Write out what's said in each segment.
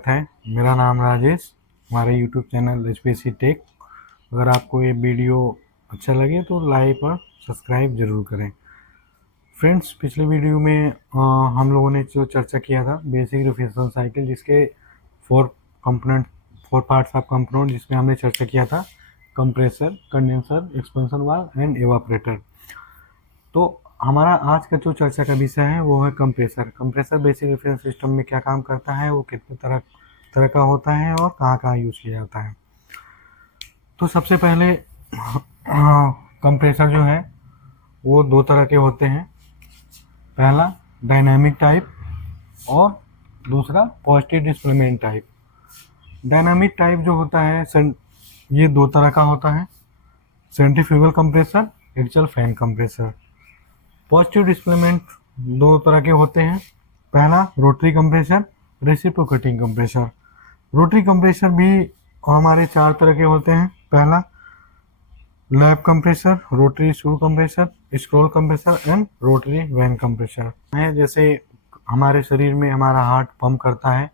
स्वागत है। मेरा नाम राजेश, हमारे यूट्यूब चैनल एचपीसी टेक। अगर आपको ये वीडियो अच्छा लगे तो लाइक और सब्सक्राइब ज़रूर करें। फ्रेंड्स, पिछले वीडियो में हम लोगों ने जो चर्चा किया था बेसिक रिफ्रिजरेशन साइकिल, जिसके फोर पार्ट्स ऑफ कंपोनेंट, जिसमें हमने चर्चा किया था compressor, condenser, expansion valve and evaporator. तो हमारा आज का जो चर्चा का विषय है वो है compressor. Compressor basic reference system में क्या काम करता है, वो कितने तरह का होता है और कहाँ कहाँ यूज़ किया जाता है। तो सबसे पहले कंप्रेसर जो है वो दो तरह के होते हैं। पहला डायनामिक टाइप और दूसरा positive displacement type. Dynamic type जो होता है ये दो तरह का होता है, centrifugal compressor, actual fan compressor. Positive displacement दो तरह के होते हैं। पहला rotary compressor, reciprocating compressor. Rotary compressor भी हमारे चार तरह के होते हैं। पहला lap compressor, rotary screw compressor, scroll compressor and rotary vane compressor है। जैसे हमारे शरीर में हमारा हार्ट पंप करता है,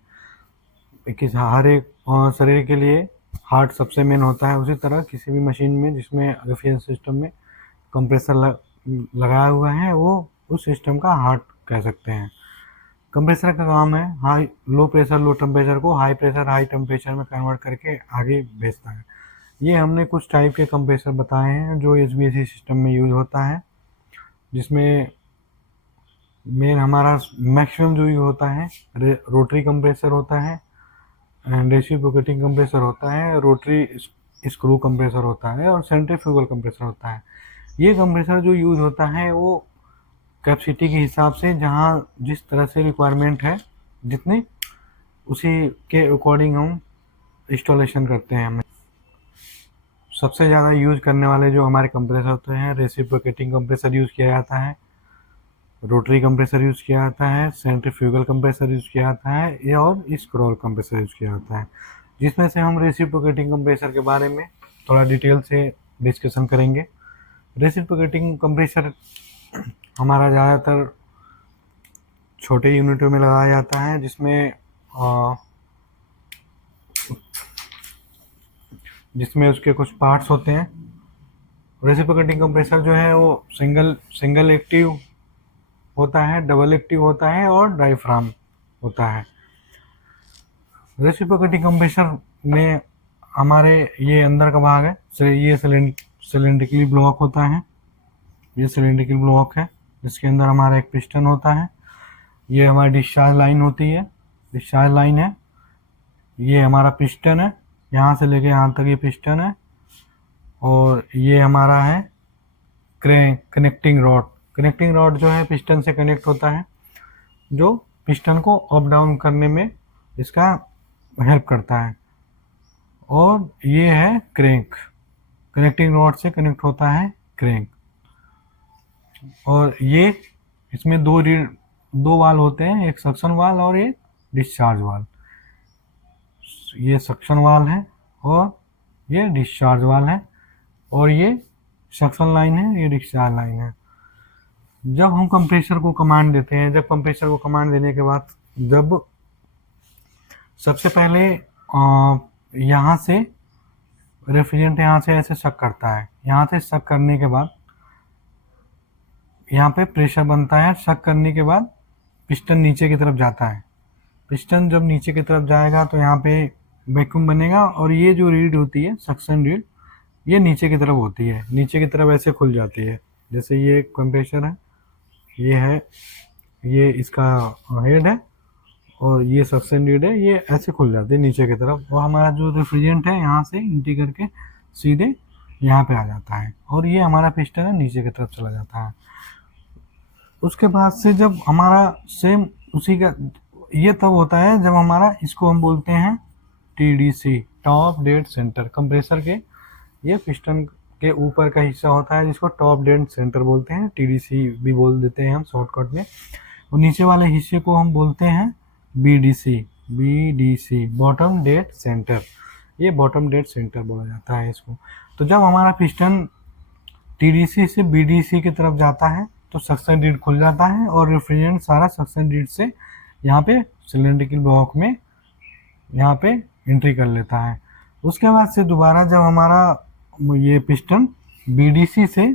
हर एक शरीर के लिए हार्ट सबसे मेन होता है, उसी तरह किसी भी मशीन में जिसमें रेफ्रिजरेशन सिस्टम में कंप्रेसर लगाया हुआ है वो उस सिस्टम का हार्ट कह सकते हैं। कंप्रेसर का काम है high low pressure low temperature को हाई प्रेशर हाई टेम्परेचर में कन्वर्ट करके आगे भेजता है। ये हमने कुछ टाइप के कंप्रेसर बताए हैं जो एचवीएसी सिस्टम में यूज होता है, जिसमें मेन हमारा मैक्सिमम जो यूज होता है रोटरी कंप्रेसर होता है, रेसिप्रोकेटिंग कंप्रेसर होता है, रोटरी स्क्रू कंप्रेसर होता है और सेंट्रीफ्यूगल कंप्रेसर होता है। ये कंप्रेसर जो यूज होता है वो कैपेसिटी के हिसाब से, जहाँ जिस तरह से रिक्वायरमेंट है जितनी, उसी के अकॉर्डिंग हम इंस्टॉलेशन करते हैं। हमें सबसे ज़्यादा यूज करने वाले जो हमारे कंप्रेसर होते हैं, रेसिप्रोकेटिंग कंप्रेसर यूज़ किया जाता है, रोटरी कंप्रेसर यूज़ किया जाता है, सेंट्रीफ्यूगल कंप्रेसर यूज़ किया जाता है और स्क्रॉल कंप्रेसर यूज़ किया जाता है। जिसमें से हम रेसिप्रोकेटिंग कंप्रेसर के बारे में थोड़ा डिटेल से डिस्कशन करेंगे। रेसिप्रोकेटिंग कंप्रेसर हमारा ज़्यादातर छोटे यूनिटों में लगाया जाता है, जिसमें उसके कुछ पार्ट्स होते हैं। रेसिप्रोकेटिंग कंप्रेसर जो है वो सिंगल एक्टिव होता है, डबल एक्टिव होता है और डायफ्राम होता है। रेसिप्रोकेटिंग कंप्रेसर में हमारे ये अंदर का भाग है, ये सिलेंड्रिकली ब्लॉक होता है। ये सिलेंड्रिकल ब्लॉक है जिसके अंदर हमारा एक पिस्टन होता है। ये हमारी डिस्चार्ज लाइन होती है, डिस्चार्ज लाइन है। ये हमारा पिस्टन है, यहाँ से लेके यहाँ तक ये पिस्टन है। और ये हमारा है कनेक्टिंग रॉड। कनेक्टिंग रॉड जो है पिस्टन से कनेक्ट होता है, जो पिस्टन को अप डाउन करने में इसका हेल्प करता है। और ये है क्रैंक, कनेक्टिंग रॉड से कनेक्ट होता है क्रैंक। और ये इसमें दो वाल होते हैं, एक सक्शन वाल और एक डिस्चार्ज वाल। ये सक्शन वाल है और ये डिस्चार्ज वाल है, और ये सक्शन लाइन है, ये डिस्चार्ज लाइन है। जब हम कंप्रेसर को कमांड देते हैं, जब कंप्रेसर को कमांड देने के बाद, जब सबसे पहले यहाँ से रेफ्रिजरेंट यहाँ से ऐसे शक करता है, यहाँ से शक करने के बाद यहाँ पे प्रेशर बनता है। शक करने के बाद पिस्टन नीचे की तरफ जाता है। पिस्टन जब नीचे की तरफ जाएगा तो यहाँ पे वैक्यूम बनेगा, और ये जो रीड होती है सक्शन रीड, ये नीचे की तरफ होती है, नीचे की तरफ ऐसे खुल जाती है। जैसे ये कंप्रेसर है, ये है, ये इसका हेड है और ये सक्शन रीड है, ये ऐसे खुल जाती है नीचे की तरफ। और हमारा जो रेफ्रिजरेंट है यहाँ से एंट्री करके सीधे यहाँ पे आ जाता है, और ये हमारा पिस्टन है नीचे की तरफ चला जाता है। उसके बाद से जब हमारा सेम उसी का ये तब होता है जब हमारा, इसको हम बोलते हैं TDC, top dead centre. Compressor के ये पिस्टन के ऊपर का हिस्सा होता है जिसको टॉप डेड सेंटर बोलते हैं, TDC भी बोल देते हैं हम शॉर्टकट में। और नीचे वाले हिस्से को हम बोलते हैं BDC, बॉटम डेड सेंटर। ये बॉटम डेड सेंटर बोला जाता है इसको। तो जब हमारा पिस्टन TDC से BDC की तरफ जाता है तो सक्शन रीड खुल जाता है, और रेफ्रिजरेंट सारा सक्शन रीड से यहाँ पे सिलेंड्रिकल ब्लॉक में यहाँ पे एंट्री कर लेता है। उसके बाद से दोबारा जब हमारा ये पिस्टन बीडीसी से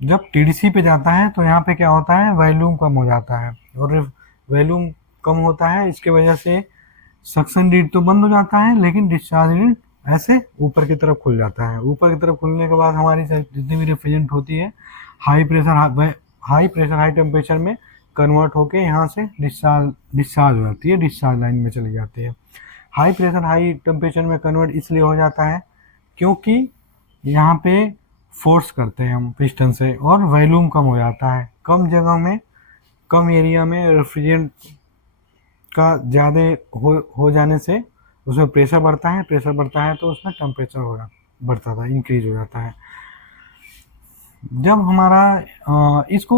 जब टीडीसी पे जाता है तो यहाँ पे क्या होता है, वॉल्यूम कम हो जाता है, और वॉल्यूम कम होता है इसके वजह से सक्शन लीड तो बंद हो जाता है, लेकिन डिस्चार्ज लीड ऐसे ऊपर की तरफ खुल जाता है। ऊपर की तरफ खुलने के बाद हमारी जितनी भी रिफ्रिजरेंट होती है हाई प्रेशर हाई टेम्परेचर में कन्वर्ट होके यहाँ से डिस्चार्ज हो जाती है, डिस्चार्ज लाइन में चली जाती है। हाई प्रेशर हाई टेम्परेचर में कन्वर्ट इसलिए हो जाता है क्योंकि यहाँ पे फोर्स करते हैं हम पिस्टन से, और वॉल्यूम कम हो जाता है। कम जगह में कम एरिया में रेफ्रिजरेंट का ज़्यादा हो जाने से उसमें प्रेशर बढ़ता है, प्रेशर बढ़ता है तो उसमें टेम्परेचर बढ़ता था, इंक्रीज हो जाता है। जब हमारा इसको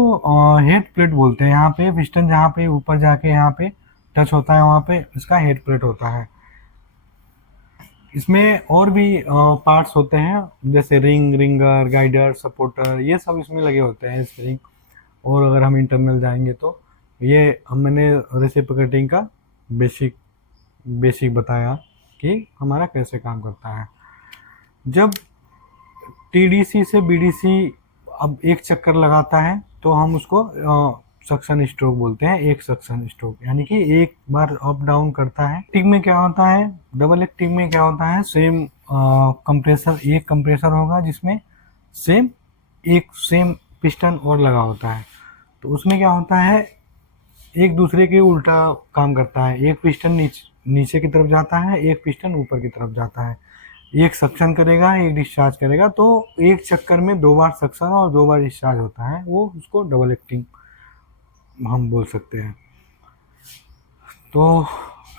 हेड प्लेट बोलते हैं, यहाँ पे पिस्टन जहाँ पे ऊपर जाके यहाँ पे टच होता है वहाँ पे इसका हेड प्लेट होता है। इसमें और भी पार्ट्स होते हैं जैसे रिंगर, गाइडर, सपोर्टर, ये सब इसमें लगे होते हैं स्प्रिंग। और अगर हम इंटरनल जाएंगे तो ये मैंने रेसिप्रोकेटिंग का बेसिक बताया कि हमारा कैसे काम करता है। जब टीडीसी से बीडीसी अब एक चक्कर लगाता है तो हम उसको सक्शन स्ट्रोक बोलते हैं। एक सक्शन स्ट्रोक यानी कि एक बार अप डाउन करता है। टिक में क्या होता है, डबल एक्टिंग में क्या होता है, सेम कंप्रेसर, एक कंप्रेसर होगा जिसमें सेम पिस्टन और लगा होता है। तो उसमें क्या होता है, एक दूसरे के उल्टा काम करता है। एक पिस्टन नीचे की तरफ जाता है, एक पिस्टन ऊपर की तरफ जाता है। एक सक्शन करेगा, एक डिस्चार्ज करेगा, तो एक चक्कर में 2 बार सक्शन और 2 बार डिस्चार्ज होता है, वो उसको डबल एक्टिंग हम बोल सकते हैं। तो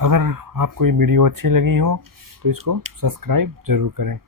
अगर आपको ये वीडियो अच्छी लगी हो तो इसको सब्सक्राइब ज़रूर करें।